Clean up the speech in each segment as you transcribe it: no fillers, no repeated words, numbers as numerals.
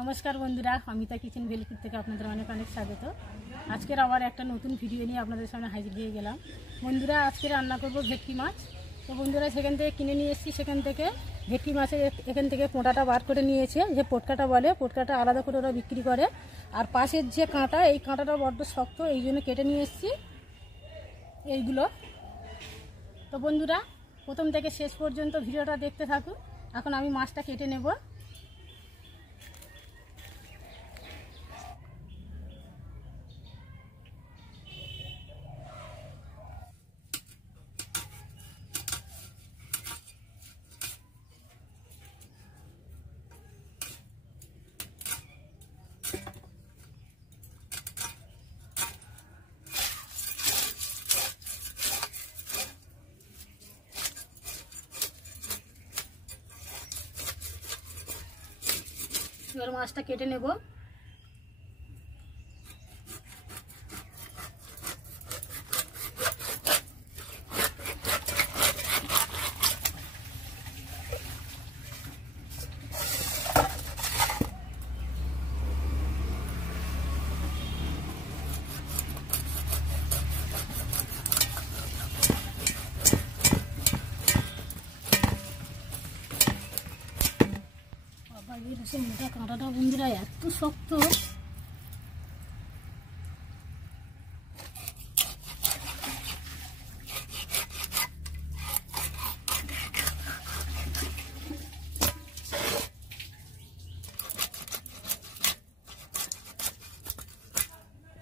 নমস্কার বন্ধুরা, অমিতা কিচেন ভেলপুর থেকে আপনাদের অনেক অনেক স্বাগত। আজকের আবার একটা নতুন ভিডিও নিয়ে আপনাদের সামনে হাজির হয়ে গেলাম। বন্ধুরা, আজকে রান্না করব ভেটকি মাছ। তো বন্ধুরা, সেখান থেকে কিনে নিয়ে এসেছি। সেখান থেকে ভেটকি মাছের এখান থেকে পোঁটাটা বার করে নিয়েছে, যে পোটকাটা বলে, পোটকাটা আলাদা করে ওরা বিক্রি করে। আর পাশের যে কাঁটা, এই কাঁটাটা বড্ড শক্ত, এই জন্য কেটে নিয়ে এসেছি এইগুলো। তো বন্ধুরা, প্রথম থেকে শেষ পর্যন্ত ভিডিওটা দেখতে থাকুন। এখন আমি মাছটা কেটে নেব। এবার মাছটা কেটে নেব। মোটা কাঁটাটা বন্ধুরা এত শক্ত,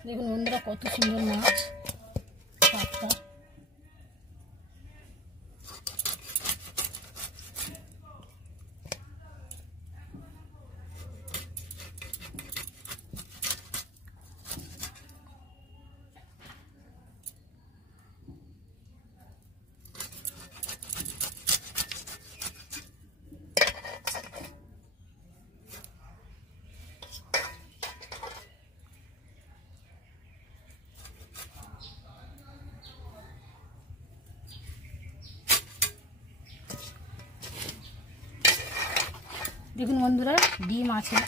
দেখুন বন্ধুরা কত সুন্দর মাছ টাটকা। দেখুন বন্ধুরা, ডিম আছে,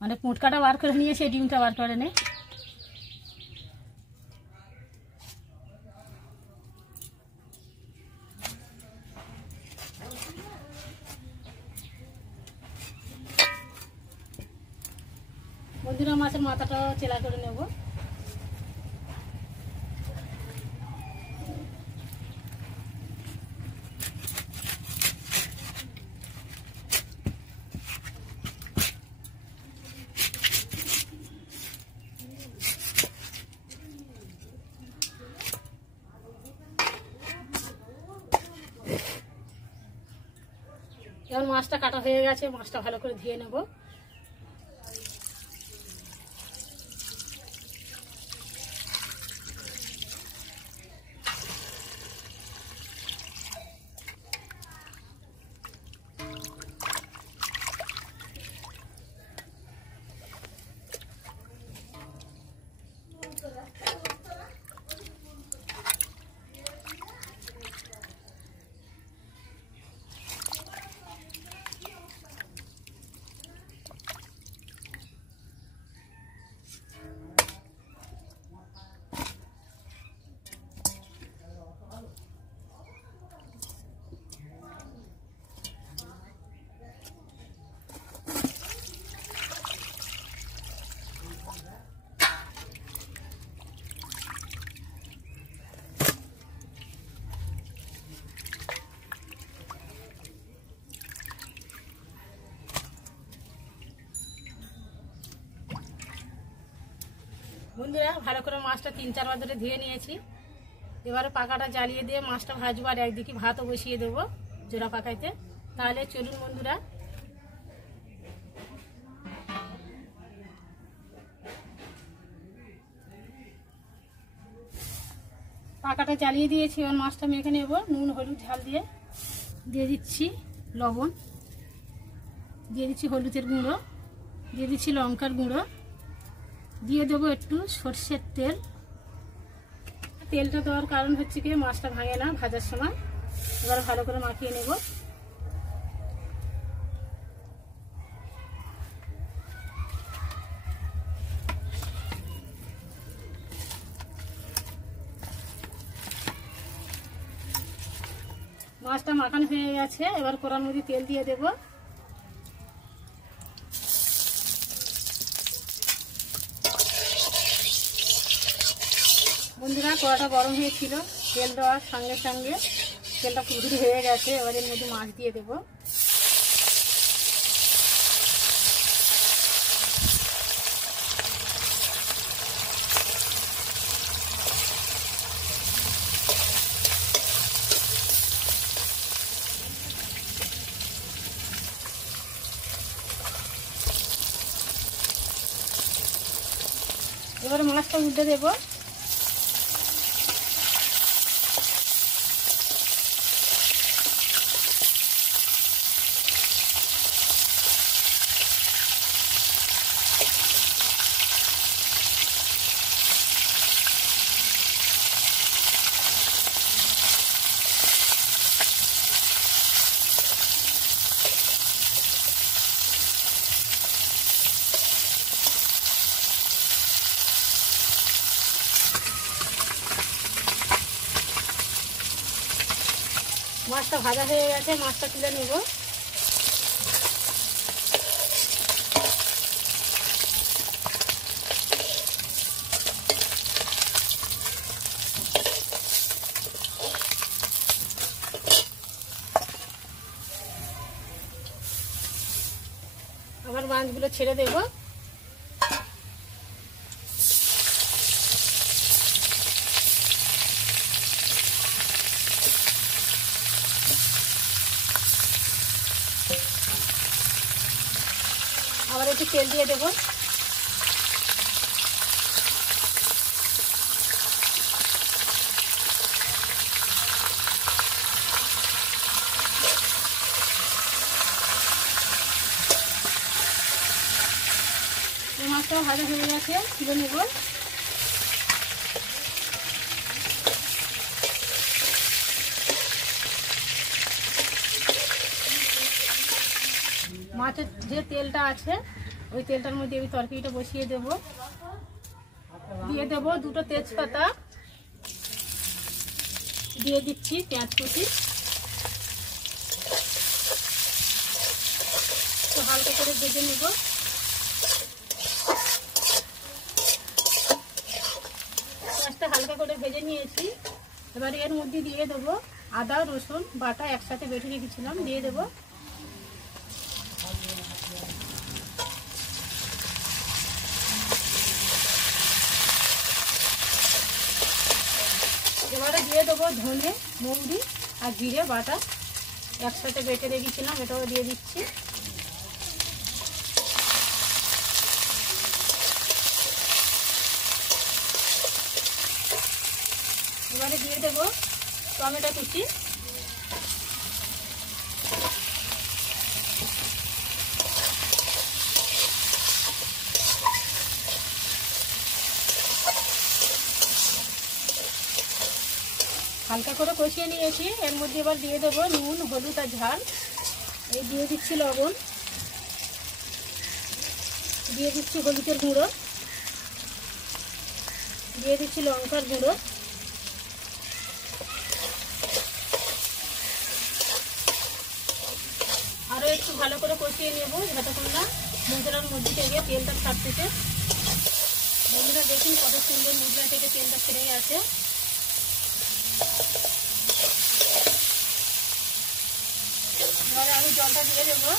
মানে পোটকাটা বার করে নিয়েছে, ডিমটা বার করে নেই। বন্ধুরা, মাছের মাথাটা চেলা করে নেব। এবার মাছটা কাটা হয়ে গেছে, মাছটা ভালো করে ধুয়ে নেব। বন্ধুরা, ভালো করে মাছটা 3-4 বার ধরে ধুয়ে নিয়েছি। এবারে পাকাটা জ্বালিয়ে দিয়ে মাছটা ভাজবো, আর একদিকে ভাতও বসিয়ে দেবো জোড়া পাকাইতে। তাহলে চলুন বন্ধুরা। পাকাটা জ্বালিয়ে দিয়েছি, এবার মাছটা মেখে নেব। নুন হলুদ ঝাল দিয়ে দিচ্ছি লবণ, দিয়ে দিচ্ছি হলুদের গুঁড়ো, দিয়ে দিচ্ছি লঙ্কার গুঁড়ো, দিয়ে দেবো একটু সর্ষের তেল। তেলটা দেওয়ার কারণ হচ্ছে কি, মাছটা ভাঙে না ভাজার সময়। এবার ভালো করে মাখিয়ে নেব। মাছটা মাখানো হয়ে গেছে, এবার কড়ার মধ্যে তেল দিয়ে দেব। বন্ধুরা কড়াটা গরম হয়েছিল, তেল দেওয়ার সঙ্গে সঙ্গে তেলটা ফুটুরি হয়ে গেছে। এবার এর মধ্যে মাছ দিয়ে দেব। এবার মাছটা উল্টে দেব। মাছটা ভাজা হয়ে গেছে, মাছটা তুলে নেব। আবার মাছগুলো ছেড়ে দেব। আবার একটু তেল দিয়ে দেব। মাছটা ভাজা হয়ে গেছে, তুলে নেব। মাছের যে তেলটা আছে ওই তেলটার মধ্যে আমি তরকারিটা বসিয়ে দেব। দিয়ে দেব দুটো তেজপাতা, দিয়ে দিচ্ছি পেঁয়াজ কুচি। তো হালকা করে ভেজে নেব। পেঁয়াজটা হালকা করে ভেজে নিয়েছি। এবার এর মধ্যে দিয়ে দেবো আদা রসুন বাটা একসাথে বেটে রেখেছিলাম, দিয়ে দেবো। এবারে দিয়ে দেবো ধনে মৌরি আর জিরে বাটা একসাথে বেটে রেখেছিলাম, এটাও দিয়ে দিচ্ছি। এবারে দিয়ে দেবো টমেটো কুচি। হালকা করে কষিয়ে নিয়েছি, এর মধ্যে এবার দিয়ে দেবো নুন হলুদ আর ঝাল। এই দিয়ে দিচ্ছি লবণ, দিয়ে দিচ্ছি হলুদের গুঁড়ো, দিয়ে দিচ্ছি লঙ্কার গুঁড়ো। আরও একটু ভালো করে কষিয়ে নেব যতক্ষণ না মশলার মধ্যে থেকে তেলটা ছাড়তেছে। বন্ধুরা দেখুন কত সুন্দর মশলা থেকে তেলটা ছেড়ে আছে। এবারে আমি জলটা দিয়ে দেবো।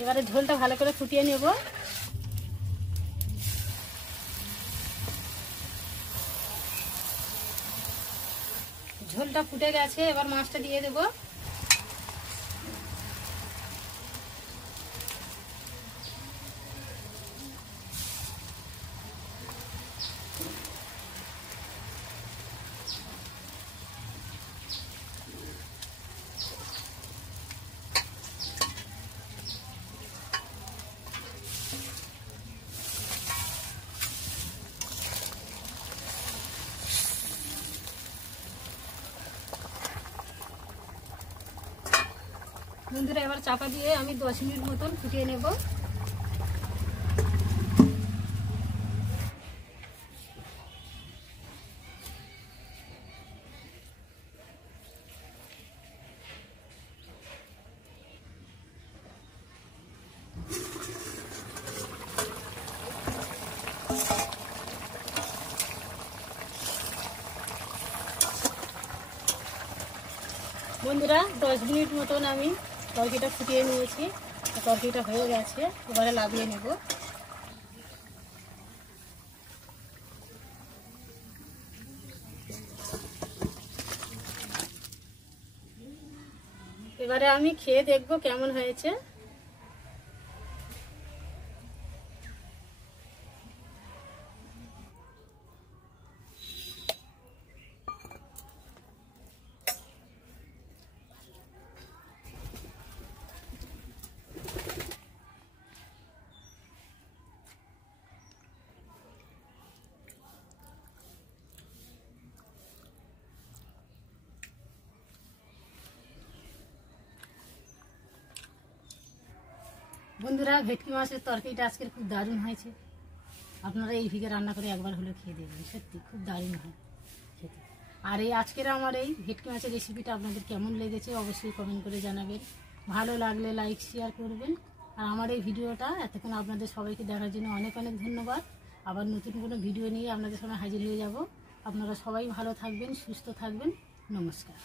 এবারে ঝোলটা ভালো করে ফুটিয়ে নেব। ঝোলটা ফুটে গেছে, এবার মাছটা দিয়ে দেবো। বন্ধুরা এবার চাপা দিয়ে আমি 10 মিনিট মতন ফুটিয়ে নেব। বন্ধুরা 10 মিনিট মতন আমি তরকারিটা ফুটিয়ে নিয়েছি, তরকারিটা হয়ে গেছে, এবারে নামিয়ে নেব। এবারে আমি খেয়ে দেখব কেমন হয়েছে। বন্ধুরা ভেটকি মাছের তরকারিটা আজকের খুব দারুণ হয়েছে। আপনারা এইভাবে রান্না করে একবার হলে খেয়ে দেখবেন, সত্যি খুব দারুণ হয় খেতে। আর এই আজকের আমার এই ভেটকি মাছের রেসিপিটা আপনাদের কেমন লেগেছে অবশ্যই কমেন্ট করে জানাবেন। ভালো লাগলে লাইক শেয়ার করবেন। আর আমার এই ভিডিওটা এতক্ষণ আপনাদের সবাইকে দেখার জন্য অনেক অনেক ধন্যবাদ। আবার নতুন কোনো ভিডিও নিয়ে আপনাদের সামনে হাজির হয়ে যাব। আপনারা সবাই ভালো থাকবেন, সুস্থ থাকবেন। নমস্কার।